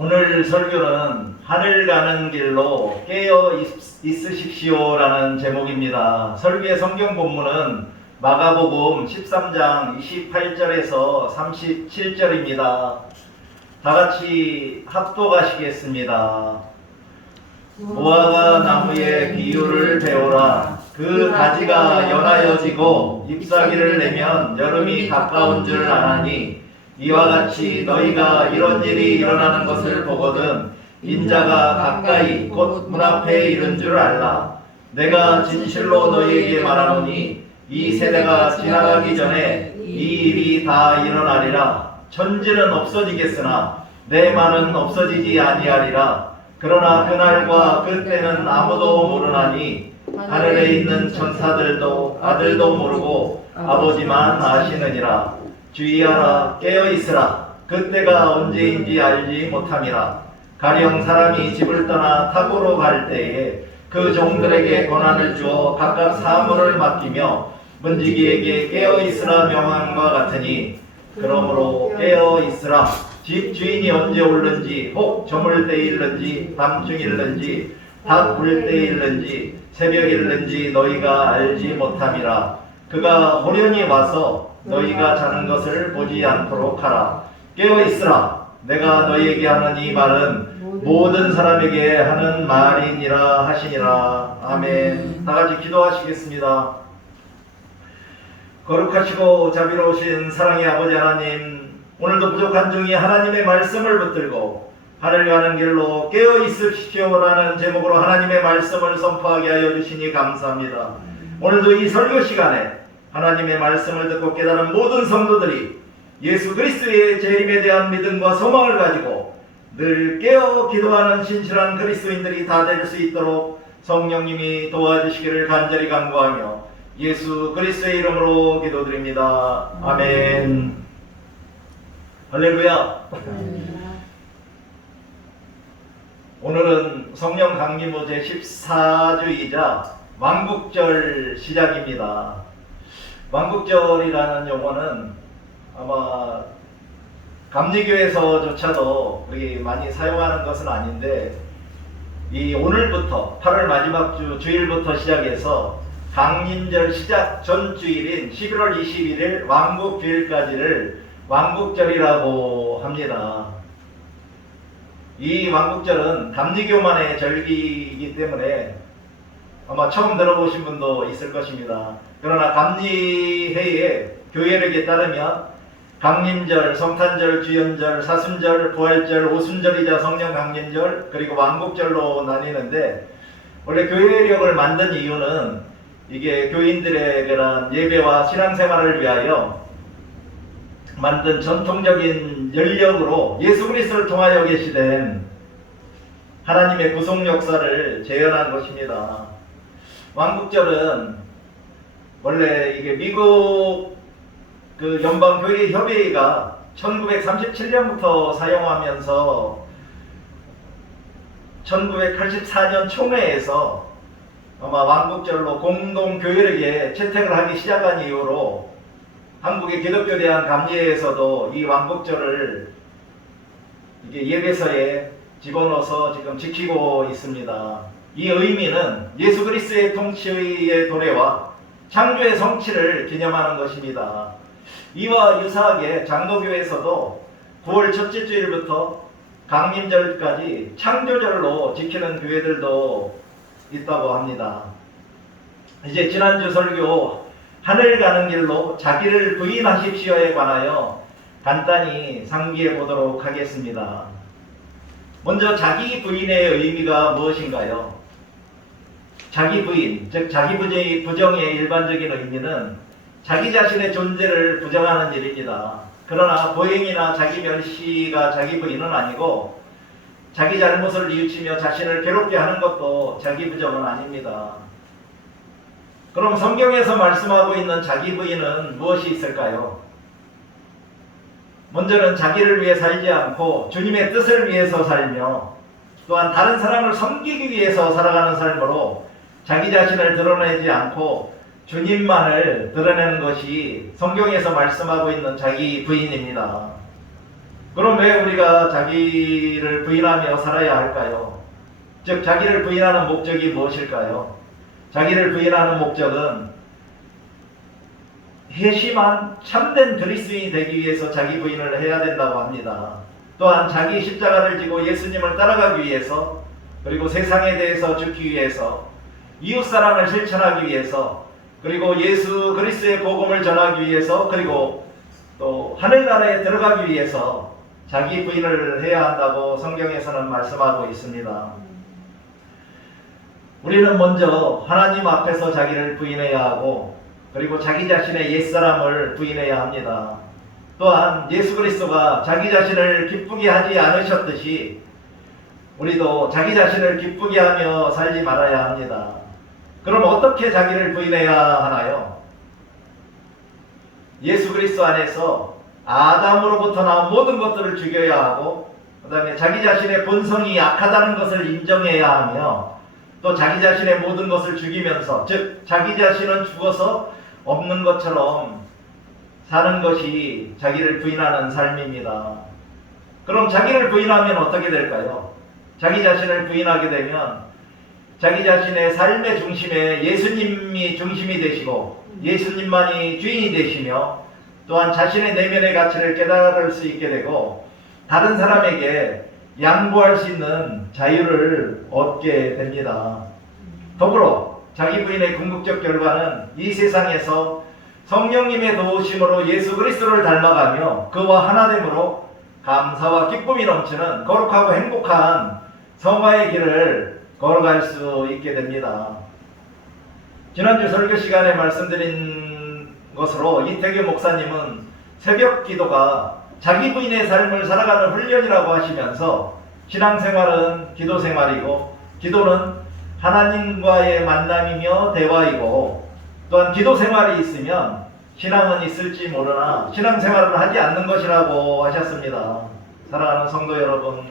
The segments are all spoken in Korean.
오늘 설교는 하늘 가는 길로 깨어 있으십시오라는 제목입니다. 설교의 성경 본문은 마가복음 13장 28절에서 37절입니다. 다같이 합독하시겠습니다. 무화과 나무의 비유를 배우라. 그 가지가 연하여지고 잎사귀를 내면 여름이 가까운 줄 아나니 이와 같이 너희가 이런 일이 일어나는 것을 보거든 인자가 가까이 곧 문 앞에 이른 줄 알라. 내가 진실로 너희에게 말하노니 이 세대가 지나가기 전에 이 일이 다 일어나리라. 천지는 없어지겠으나 내 말은 없어지지 아니하리라. 그러나 그날과 그때는 아무도 모르나니 하늘에 있는 천사들도 아들도 모르고 아버지만 아시느니라. 주의하라. 깨어있으라. 그때가 언제인지 알지 못함이라. 가령 사람이 집을 떠나 타고로 갈 때에 그 종들에게 권한을 주어 각각 사물을 맡기며 문지기에게 깨어있으라 명함과 같으니 그러므로 깨어있으라. 집 주인이 언제 올는지 혹 저물 때일는지 밤중일는지 닭 물 때일는지 새벽일는지 너희가 알지 못함이라. 그가 호련히 와서 너희가 자는 것을 보지 않도록 하라. 깨어있으라. 내가 너희에게 하는 이 말은 모든 사람에게 하는 말이니라 하시니라. 아멘. 다같이 기도하시겠습니다. 거룩하시고 자비로우신 사랑의 아버지 하나님, 오늘도 부족한 중에 하나님의 말씀을 붙들고 하늘 가는 길로 깨어 있으십시오라는 제목으로 하나님의 말씀을 선포하게 하여 주시니 감사합니다. 오늘도 이 설교 시간에 하나님의 말씀을 듣고 깨달은 모든 성도들이 예수 그리스도의 재림에 대한 믿음과 소망을 가지고 늘 깨어 기도하는 신실한 그리스도인들이 다 될 수 있도록 성령님이 도와주시기를 간절히 간구하며 예수 그리스도의 이름으로 기도드립니다. 아멘. 할렐루야. 오늘은 성령 강림후 제14주이자 왕국절 시작입니다. 왕국절이라는 용어는 아마 감리교에서조차도 우리 많이 사용하는 것은 아닌데, 이 오늘부터 8월 마지막 주일부터 시작해서 강림절 시작 전 주일인 11월 21일 왕국주일까지를 왕국절이라고 합니다. 이 왕국절은 감리교만의 절기이기 때문에 아마 처음 들어보신 분도 있을 것입니다. 그러나 감리회의 교회력에 따르면 강림절, 성탄절, 주연절, 사순절, 부활절, 오순절이자 성령 강림절, 그리고 왕국절로 나뉘는데, 원래 교회력을 만든 이유는 이게 교인들의 그런 예배와 신앙생활을 위하여 만든 전통적인 연력으로 예수 그리스도를 통하여 계시된 하나님의 구속 역사를 재현한 것입니다. 왕국절은 원래 이게 미국 그 연방교회협의회가 1937년부터 사용하면서 1984년 총회에서 아마 왕국절로 공동교회력에 채택을 하기 시작한 이후로 한국의 기독교에 대한 감리회에서도 이 왕국절을 이게 예배서에 집어넣어서 지금 지키고 있습니다. 이 의미는 예수 그리스도의 통치의 도래와 창조의 성취를 기념하는 것입니다. 이와 유사하게 장로교에서도 9월 첫째 주일부터 강림절까지 창조절로 지키는 교회들도 있다고 합니다. 이제 지난주 설교 하늘 가는 길로 자기를 부인하십시오에 관하여 간단히 상기해 보도록 하겠습니다. 먼저 자기 부인의 의미가 무엇인가요? 자기 부인, 즉 자기 부정의 일반적인 의미는 자기 자신의 존재를 부정하는 일입니다. 그러나 보행이나 자기 멸시가 자기 부인은 아니고, 자기 잘못을 뉘우치며 자신을 괴롭게 하는 것도 자기 부정은 아닙니다. 그럼 성경에서 말씀하고 있는 자기 부인은 무엇이 있을까요? 먼저는 자기를 위해 살지 않고 주님의 뜻을 위해서 살며, 또한 다른 사람을 섬기기 위해서 살아가는 삶으로 자기 자신을 드러내지 않고 주님만을 드러내는 것이 성경에서 말씀하고 있는 자기 부인입니다. 그럼 왜 우리가 자기를 부인하며 살아야 할까요? 즉 자기를 부인하는 목적이 무엇일까요? 자기를 부인하는 목적은 회심한 참된 그리스도인이 되기 위해서 자기 부인을 해야 된다고 합니다. 또한 자기 십자가를 지고 예수님을 따라가기 위해서, 그리고 세상에 대해서 죽기 위해서, 이웃사랑을 실천하기 위해서, 그리고 예수 그리스도의 복음을 전하기 위해서, 그리고 또 하늘나라에 들어가기 위해서 자기 부인을 해야 한다고 성경에서는 말씀하고 있습니다. 우리는 먼저 하나님 앞에서 자기를 부인해야 하고, 그리고 자기 자신의 옛사람을 부인해야 합니다. 또한 예수 그리스도가 자기 자신을 기쁘게 하지 않으셨듯이 우리도 자기 자신을 기쁘게 하며 살지 말아야 합니다. 그럼 어떻게 자기를 부인해야 하나요? 예수 그리스도 안에서 아담으로부터 나온 모든 것들을 죽여야 하고, 그 다음에 자기 자신의 본성이 약하다는 것을 인정해야 하며, 또 자기 자신의 모든 것을 죽이면서, 즉 자기 자신은 죽어서 없는 것처럼 사는 것이 자기를 부인하는 삶입니다. 그럼 자기를 부인하면 어떻게 될까요? 자기 자신을 부인하게 되면 자기 자신의 삶의 중심에 예수님이 중심이 되시고 예수님만이 주인이 되시며, 또한 자신의 내면의 가치를 깨달을 수 있게 되고 다른 사람에게 양보할 수 있는 자유를 얻게 됩니다. 더불어 자기 부인의 궁극적 결과는 이 세상에서 성령님의 도우심으로 예수 그리스도를 닮아가며 그와 하나됨으로 감사와 기쁨이 넘치는 거룩하고 행복한 성화의 길을 걸어갈 수 있게 됩니다. 지난주 설교 시간에 말씀드린 것으로 이태규 목사님은 새벽 기도가 자기 부인의 삶을 살아가는 훈련이라고 하시면서 신앙생활은 기도생활이고 기도는 하나님과의 만남이며 대화이고, 또한 기도생활이 있으면 신앙은 있을지 모르나 신앙생활을 하지 않는 것이라고 하셨습니다. 사랑하는 성도 여러분,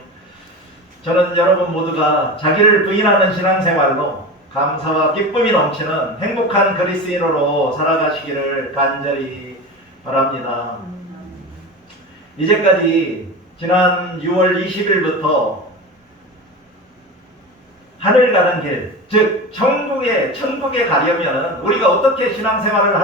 저는 여러분 모두가 자기를 부인하는 신앙생활로 감사와 기쁨이 넘치는 행복한 그리스도인으로 살아가시기를 간절히 바랍니다. 이제까지 지난 6월 20일부터 하늘 가는 길, 즉 천국에 가려면 우리가 어떻게 신앙생활을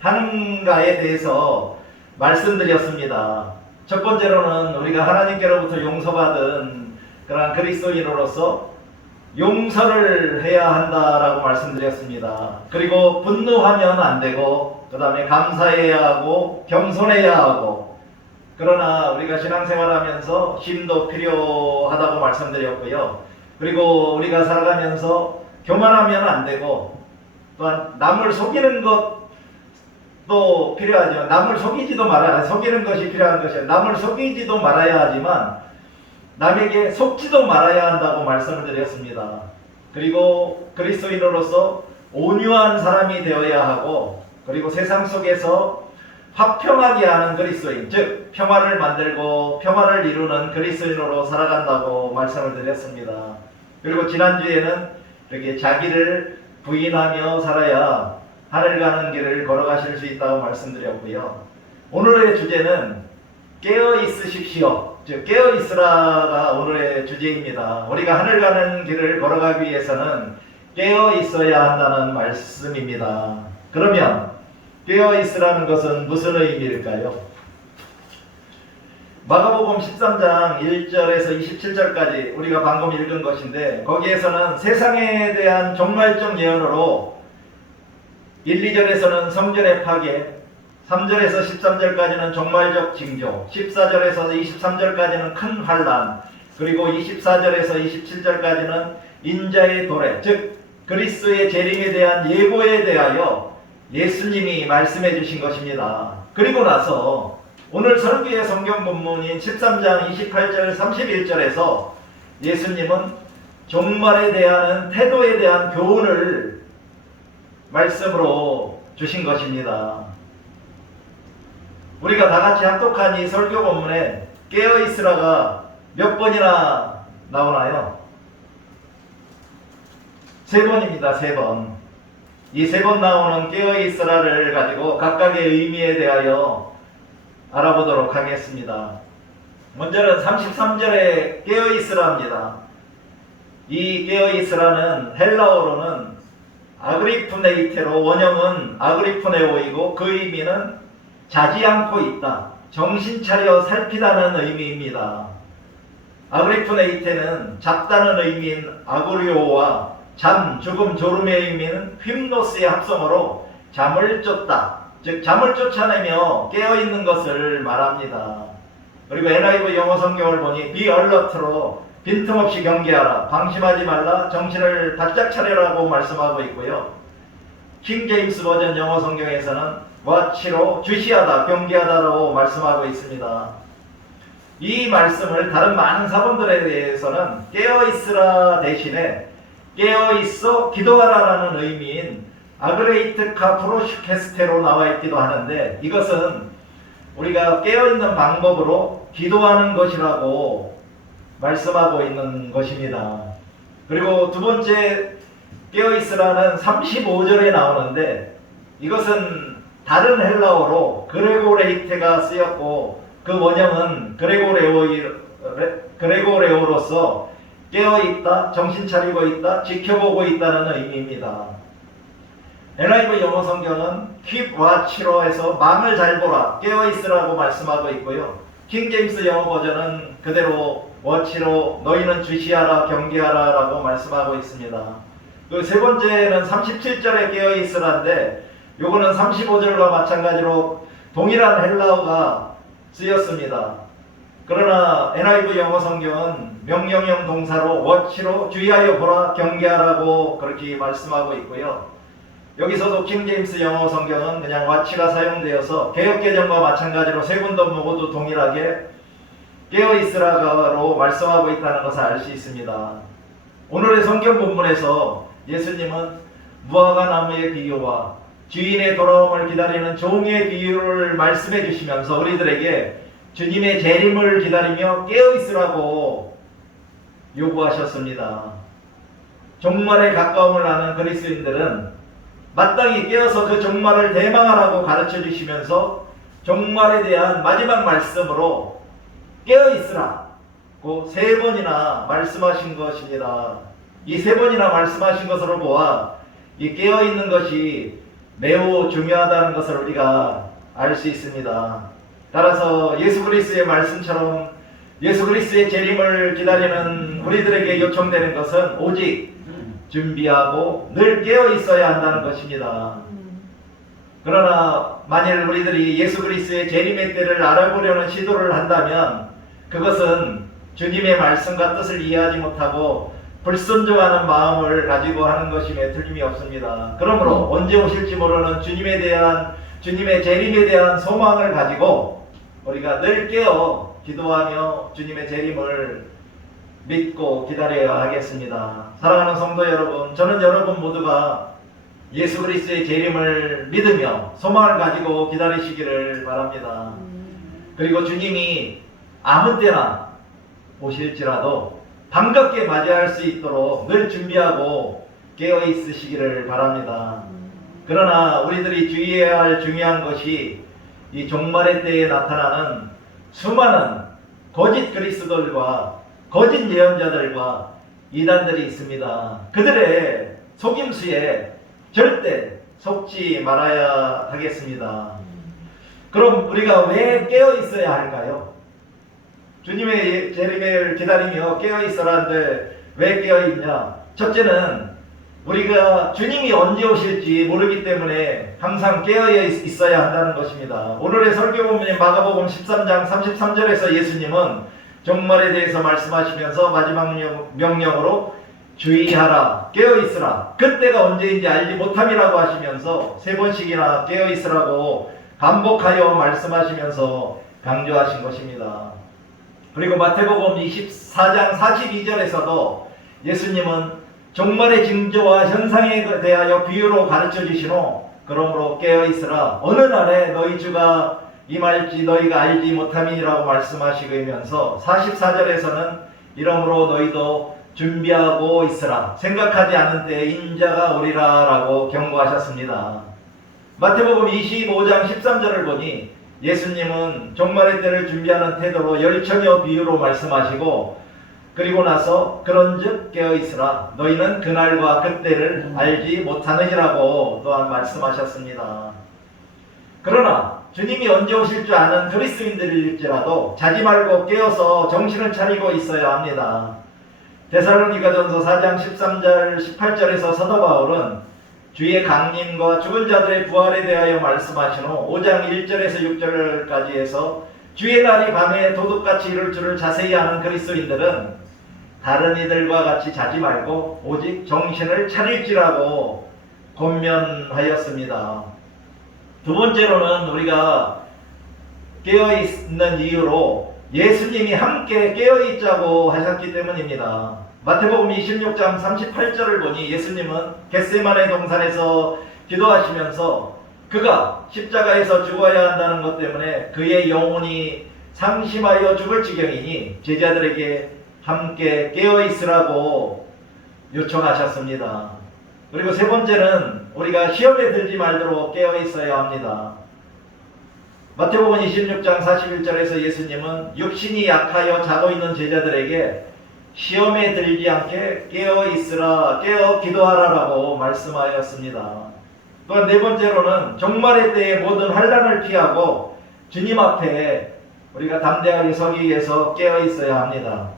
하는가에 대해서 말씀드렸습니다. 첫 번째로는 우리가 하나님께로부터 용서받은 그러한 그리스도인으로서 용서를 해야 한다라고 말씀드렸습니다. 그리고 분노하면 안 되고, 그 다음에 감사해야 하고 겸손해야 하고, 그러나 우리가 신앙생활하면서 힘도 필요하다고 말씀드렸고요. 그리고 우리가 살아가면서 교만하면 안 되고, 또한 남을 속이는 것도 필요하죠. 남을 속이는 것이 필요한 것이에요. 남을 속이지도 말아야 하지만 남에게 속지도 말아야 한다고 말씀을 드렸습니다. 그리고 그리스도인으로서 온유한 사람이 되어야 하고, 그리고 세상 속에서 화평하게 하는 그리스도인, 즉 평화를 만들고 평화를 이루는 그리스도인으로 살아간다고 말씀을 드렸습니다. 그리고 지난주에는 이렇게 자기를 부인하며 살아야 하늘 가는 길을 걸어가실 수 있다고 말씀드렸고요. 오늘의 주제는 깨어 있으십시오. 즉 깨어 있으라가 오늘의 주제입니다. 우리가 하늘 가는 길을 걸어가기 위해서는 깨어 있어야 한다는 말씀입니다. 그러면 깨어 있으라는 것은 무슨 의미일까요? 마가복음 13장 1절에서 27절까지 우리가 방금 읽은 것인데, 거기에서는 세상에 대한 종말적 예언으로 1, 2절에서는 성전의 파괴, 3절에서 13절까지는 종말적 징조, 14절에서 23절까지는 큰 환란, 그리고 24절에서 27절까지는 인자의 도래, 즉 그리스도의 재림에 대한 예고에 대하여 예수님이 말씀해 주신 것입니다. 그리고 나서 오늘 설교의 성경 본문인 13장 28절 31절에서 예수님은 종말에 대한 태도에 대한 교훈을 말씀으로 주신 것입니다. 우리가 다같이 합독한 이 설교 본문에 깨어 있으라가 몇 번이나 나오나요? 3번입니다. 3번. 이 3번 나오는 깨어 있으라를 가지고 각각의 의미에 대하여 알아보도록 하겠습니다. 먼저는 33절에 깨어있으라입니다. 이 깨어있으라는 헬라어로는 아그리프네이테로 원형은 아그리프네오이고 그 의미는 자지 않고 있다, 정신 차려 살피다는 의미입니다. 아그리프네이테는 작다는 의미인 아고리오와 잠, 죽음, 졸음의 의미는 휄노스의 합성어로 잠을 쫓다, 즉 잠을 쫓아내며 깨어있는 것을 말합니다. 그리고 NIV 영어 성경을 보니 be alert로 빈틈없이 경계하라, 방심하지 말라, 정신을 바짝 차려라고 말씀하고 있고요. 킹 제임스 버전 영어 성경에서는 watch로 주시하다, 경계하다라고 말씀하고 있습니다. 이 말씀을 다른 많은 사본들에 대해서는 깨어있으라 대신에 깨어있어 기도하라라는 의미인 아그레이트 카프로슈케스테로 나와 있기도 하는데, 이것은 우리가 깨어있는 방법으로 기도하는 것이라고 말씀하고 있는 것입니다. 그리고 두 번째 깨어있으라는 35절에 나오는데, 이것은 다른 헬라어로 그레고레이테가 쓰였고 그 원형은 그레고레오로서 깨어있다, 정신 차리고 있다, 지켜보고 있다는 의미입니다. NIV 영어 성경은 keep watch로 해서 망을 잘 보라, 깨어있으라고 말씀하고 있고요. 킹 제임스 영어 버전은 그대로 watch로 너희는 주시하라, 경계하라 라고 말씀하고 있습니다. 그 세 번째는 37절에 깨어있으라인데, 요거는 35절과 마찬가지로 동일한 헬라어가 쓰였습니다. 그러나 NIV 영어 성경은 명령형 동사로 watch로 주의하여 보라, 경계하라고 그렇게 말씀하고 있고요. 여기서도 킹 제임스 영어 성경은 그냥 watch가 사용되어서 개역개정과 마찬가지로 세 군도 모두 동일하게 깨어있으라고 말씀하고 있다는 것을 알 수 있습니다. 오늘의 성경 본문에서 예수님은 무화과 나무의 비유와 주인의 돌아옴을 기다리는 종의 비유를 말씀해 주시면서 우리들에게 주님의 재림을 기다리며 깨어있으라고 요구하셨습니다. 종말에 가까움을 아는 그리스도인들은 마땅히 깨어서 그 종말을 대망하라고 가르쳐 주시면서 종말에 대한 마지막 말씀으로 깨어있으라고 세 번이나 말씀하신 것입니다. 이 세 번이나 말씀하신 것으로 보아 이 깨어있는 것이 매우 중요하다는 것을 우리가 알 수 있습니다. 따라서 예수 그리스도의 말씀처럼 예수 그리스도의 재림을 기다리는 우리들에게 요청되는 것은 오직 준비하고 늘 깨어 있어야 한다는 것입니다. 그러나 만일 우리들이 예수 그리스도의 재림의 때를 알아보려는 시도를 한다면 그것은 주님의 말씀과 뜻을 이해하지 못하고 불순종하는 마음을 가지고 하는 것임에 틀림이 없습니다. 그러므로 언제 오실지 모르는 주님의 재림에 대한 소망을 가지고 우리가 늘 깨어 기도하며 주님의 재림을 믿고 기다려야 하겠습니다. 사랑하는 성도 여러분, 저는 여러분 모두가 예수 그리스도의 재림을 믿으며 소망을 가지고 기다리시기를 바랍니다. 그리고 주님이 아무 때나 오실지라도 반갑게 맞이할 수 있도록 늘 준비하고 깨어 있으시기를 바랍니다. 그러나 우리들이 주의해야 할 중요한 것이 이 종말의 때에 나타나는 수많은 거짓 그리스도들과 거짓 예언자들과 이단들이 있습니다. 그들의 속임수에 절대 속지 말아야 하겠습니다. 그럼 우리가 왜 깨어 있어야 할까요? 주님의 재림을 기다리며 깨어 있어라는데 왜 깨어 있냐? 첫째는 우리가 주님이 언제 오실지 모르기 때문에 항상 깨어 있어야 한다는 것입니다. 오늘의 설교 본문인 마가복음 13장 33절에서 예수님은 종말에 대해서 말씀하시면서 마지막 명령으로 주의하라, 깨어 있으라, 그때가 언제인지 알지 못함이라고 하시면서 세 번씩이나 깨어 있으라고 반복하여 말씀하시면서 강조하신 것입니다. 그리고 마태복음 24장 42절에서도 예수님은 종말의 징조와 현상에 대하여 비유로 가르쳐 주시노 그러므로 깨어 있으라, 어느 날에 너희 주가 임할지 너희가 알지 못함이라고 말씀하시면서 44절에서는 이러므로 너희도 준비하고 있으라, 생각하지 않은 때에 인자가 오리라 라고 경고하셨습니다. 마태복음 25장 13절을 보니 예수님은 종말의 때를 준비하는 태도로 열처녀 비유로 말씀하시고, 그리고 나서 그런즉 깨어있으라 너희는 그날과 그때를 알지 못하느니라고 또한 말씀하셨습니다. 그러나 주님이 언제 오실 줄 아는 그리스도인들일지라도 자지 말고 깨어서 정신을 차리고 있어야 합니다. 데살로니가전서 4장 13절 18절에서 사도 바울은 주의 강림과 죽은 자들의 부활에 대하여 말씀하신 후 5장 1절에서 6절까지 해서 주의 날이 밤에 도둑같이 이룰 줄을 자세히 아는 그리스도인들은 다른 이들과 같이 자지 말고 오직 정신을 차릴지라고 권면하였습니다. 두 번째로는 우리가 깨어있는 이유로 예수님이 함께 깨어있자고 하셨기 때문입니다. 마태복음 26장 38절을 보니 예수님은 겟세마네 동산에서 기도하시면서 그가 십자가에서 죽어야 한다는 것 때문에 그의 영혼이 상심하여 죽을 지경이니 제자들에게 함께 깨어있으라고 요청하셨습니다. 그리고 세 번째는 우리가 시험에 들지 말도록 깨어있어야 합니다. 마태복음 26장 41절에서 예수님은 육신이 약하여 자고 있는 제자들에게 시험에 들지 않게 깨어있으라, 깨어 기도하라라고 말씀하였습니다. 또한 네 번째로는 종말의 때의 모든 환난을 피하고 주님 앞에 우리가 담대하게 서기 위해서 깨어있어야 합니다.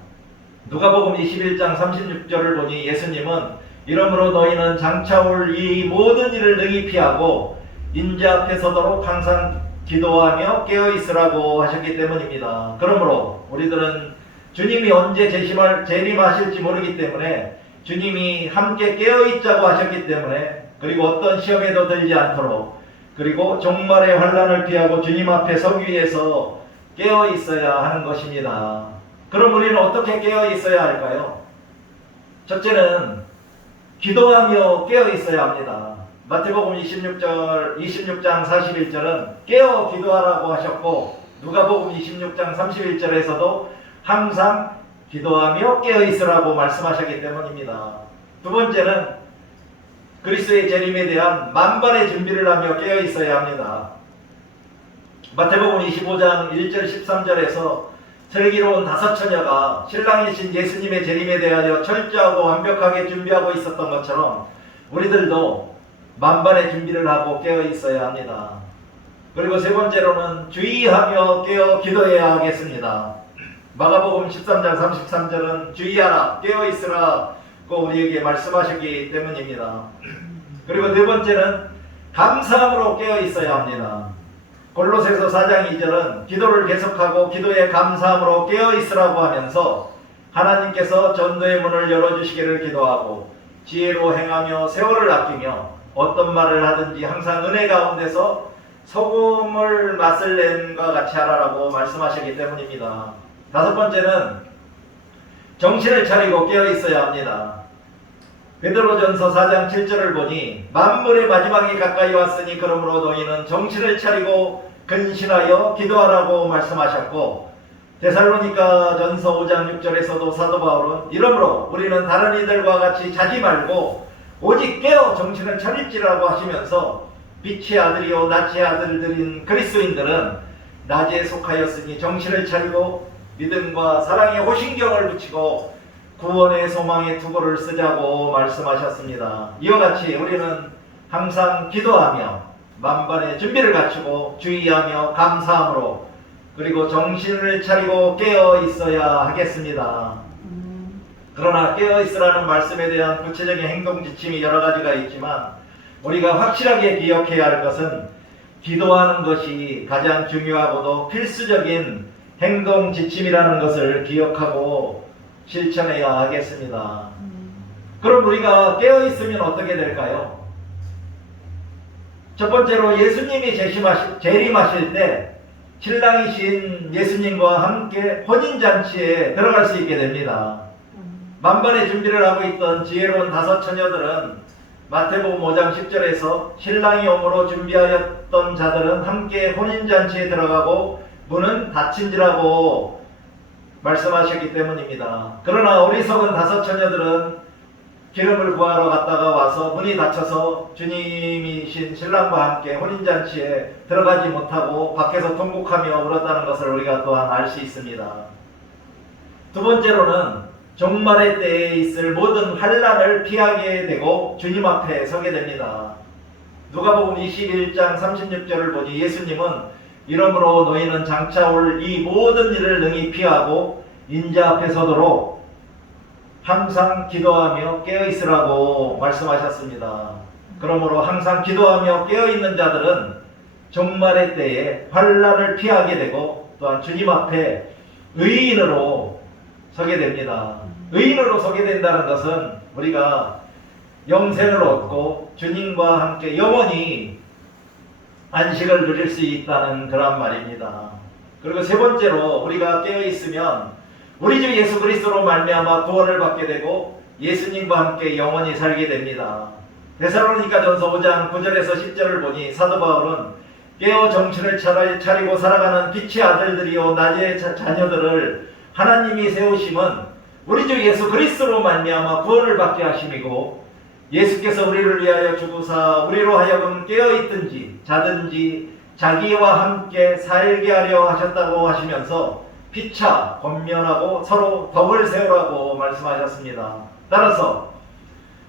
누가복음 21장 36절을 보니 예수님은 이러므로 너희는 장차 올 이 모든 일을 능히 피하고 인자 앞에 서도록 항상 기도하며 깨어있으라고 하셨기 때문입니다. 그러므로 우리들은 주님이 언제 재림하실지 모르기 때문에 주님이 함께 깨어있자고 하셨기 때문에 그리고 어떤 시험에도 들지 않도록 그리고 종말의 환난을 피하고 주님 앞에 서기 위해서 깨어있어야 하는 것입니다. 그럼 우리는 어떻게 깨어있어야 할까요? 첫째는 기도하며 깨어있어야 합니다. 마태복음 26장 41절은 깨어 기도하라고 하셨고 누가복음 26장 31절에서도 항상 기도하며 깨어있으라고 말씀하셨기 때문입니다. 두 번째는 그리스도의 재림에 대한 만반의 준비를 하며 깨어있어야 합니다. 마태복음 25장 1절 13절에서 슬기로운 5처녀가 신랑이신 예수님의 재림에 대하여 철저하고 완벽하게 준비하고 있었던 것처럼 우리들도 만반의 준비를 하고 깨어 있어야 합니다. 그리고 세 번째로는 주의하며 깨어 기도해야 하겠습니다. 마가복음 13장 33절은 주의하라 깨어 있으라고 우리에게 말씀하셨기 때문입니다. 그리고 네 번째는 감사함으로 깨어 있어야 합니다. 골로새서 4장 2절은 기도를 계속하고 기도에 감사함으로 깨어있으라고 하면서 하나님께서 전도의 문을 열어주시기를 기도하고 지혜로 행하며 세월을 아끼며 어떤 말을 하든지 항상 은혜 가운데서 소금을 맛을 낸과 같이 하라라고 말씀하셨기 때문입니다. 다섯 번째는 정신을 차리고 깨어있어야 합니다. 베드로전서 4장 7절을 보니 만물의 마지막이 가까이 왔으니 그러므로 너희는 정신을 차리고 근신하여 기도하라고 말씀하셨고 데살로니가전서 5장 6절에서도 사도 바울은 이러므로 우리는 다른 이들과 같이 자지 말고 오직 깨어 정신을 차릴지라고 하시면서 빛의 아들이요 낮의 아들들인 그리스도인들은 낮에 속하였으니 정신을 차리고 믿음과 사랑의 호신경을 붙이고 구원의 소망의 투구를 쓰자고 말씀하셨습니다. 이와 같이 우리는 항상 기도하며 만반의 준비를 갖추고 주의하며 감사함으로 그리고 정신을 차리고 깨어 있어야 하겠습니다. 그러나 깨어 있으라는 말씀에 대한 구체적인 행동 지침이 여러 가지가 있지만 우리가 확실하게 기억해야 할 것은 기도하는 것이 가장 중요하고도 필수적인 행동 지침이라는 것을 기억하고 실천해야 하겠습니다. 그럼 우리가 깨어 있으면 어떻게 될까요? 첫 번째로 예수님이 재림하실 때 신랑이신 예수님과 함께 혼인잔치에 들어갈 수 있게 됩니다. 만반의 준비를 하고 있던 지혜로운 5처녀들은 마태복음 5장 10절에서 신랑이 오므로 준비하였던 자들은 함께 혼인잔치에 들어가고 문은 닫힌지라고 말씀하셨기 때문입니다. 그러나 어리석은 5처녀들은 기름을 구하러 갔다가 와서 문이 닫혀서 주님이신 신랑과 함께 혼인잔치에 들어가지 못하고 밖에서 통곡하며 울었다는 것을 우리가 또한 알 수 있습니다. 두 번째로는 종말의 때에 있을 모든 환난을 피하게 되고 주님 앞에 서게 됩니다. 누가복음 21장 36절을 보니 예수님은 이러므로 너희는 장차 올 이 모든 일을 능히 피하고 인자 앞에 서도록 항상 기도하며 깨어있으라고 말씀하셨습니다. 그러므로 항상 기도하며 깨어있는 자들은 종말의 때에 환난을 피하게 되고 또한 주님 앞에 의인으로 서게 됩니다. 의인으로 서게 된다는 것은 우리가 영생을 얻고 주님과 함께 영원히 안식을 누릴 수 있다는 그런 말입니다. 그리고 세 번째로 우리가 깨어있으면 우리 주 예수 그리스도로 말미암아 구원을 받게 되고 예수님과 함께 영원히 살게 됩니다. 데살로니가전서 5장 9절에서 10절을 보니 사도 바울은 깨어 정신을 차리고 살아가는 빛의 아들들이요 낮의 자녀들을 하나님이 세우심은 우리 주 예수 그리스도로 말미암아 구원을 받게 하심이고 예수께서 우리를 위하여 죽으사 우리로 하여금 깨어있든지 자든지 자기와 함께 살게 하려 하셨다고 하시면서 피차 권면하고 서로 덕을 세우라고 말씀하셨습니다. 따라서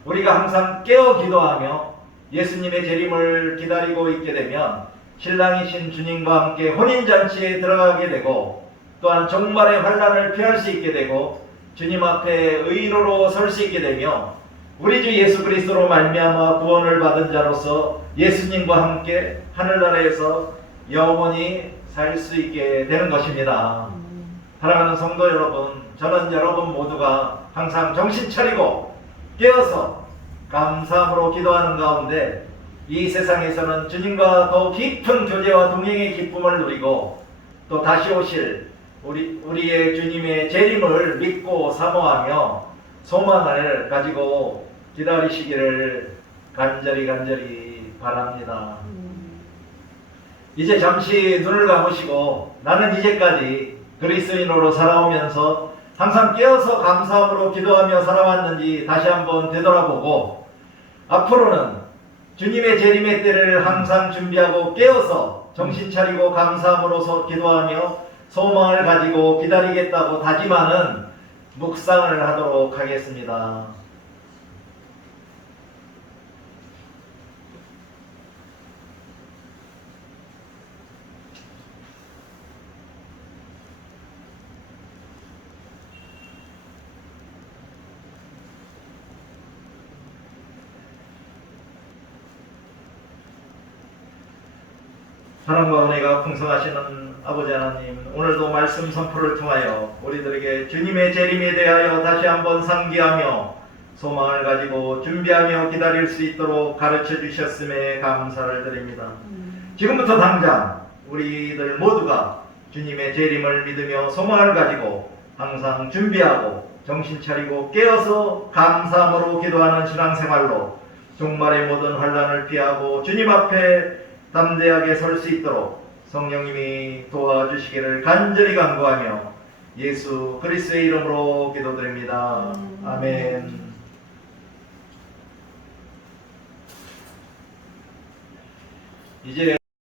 우리가 항상 깨어 기도하며 예수님의 재림을 기다리고 있게 되면 신랑이신 주님과 함께 혼인잔치에 들어가게 되고 또한 종말의 환난을 피할 수 있게 되고 주님 앞에 의인으로 설 수 있게 되며 우리 주 예수 그리스도로 말미암아 구원을 받은 자로서 예수님과 함께 하늘나라에서 영원히 살 수 있게 되는 것입니다. 사랑하는 성도 여러분, 저는 여러분 모두가 항상 정신 차리고 깨어서 감사함으로 기도하는 가운데 이 세상에서는 주님과 더 깊은 교제와 동행의 기쁨을 누리고 또 다시 오실 우리의 주님의 재림을 믿고 사모하며 소망을 가지고 기다리시기를 간절히 바랍니다. 이제 잠시 눈을 감으시고 나는 이제까지 그리스도인으로 살아오면서 항상 깨어서 감사함으로 기도하며 살아왔는지 다시 한번 되돌아보고 앞으로는 주님의 재림의 때를 항상 준비하고 깨어서 정신 차리고 감사함으로 기도하며 소망을 가지고 기다리겠다고 다짐하는 묵상을 하도록 하겠습니다. 사랑과 은혜가 풍성하시는 아버지 하나님, 오늘도 말씀 선포를 통하여 우리들에게 주님의 재림에 대하여 다시 한번 상기하며 소망을 가지고 준비하며 기다릴 수 있도록 가르쳐 주셨음에 감사를 드립니다. 지금부터 당장 우리들 모두가 주님의 재림을 믿으며 소망을 가지고 항상 준비하고 정신 차리고 깨어서 감사함으로 기도하는 신앙생활로 종말의 모든 환난을 피하고 주님 앞에 담대하게 설 수 있도록 성령님이 도와주시기를 간절히 간구하며 예수 그리스도의 이름으로 기도드립니다. 아멘. 이제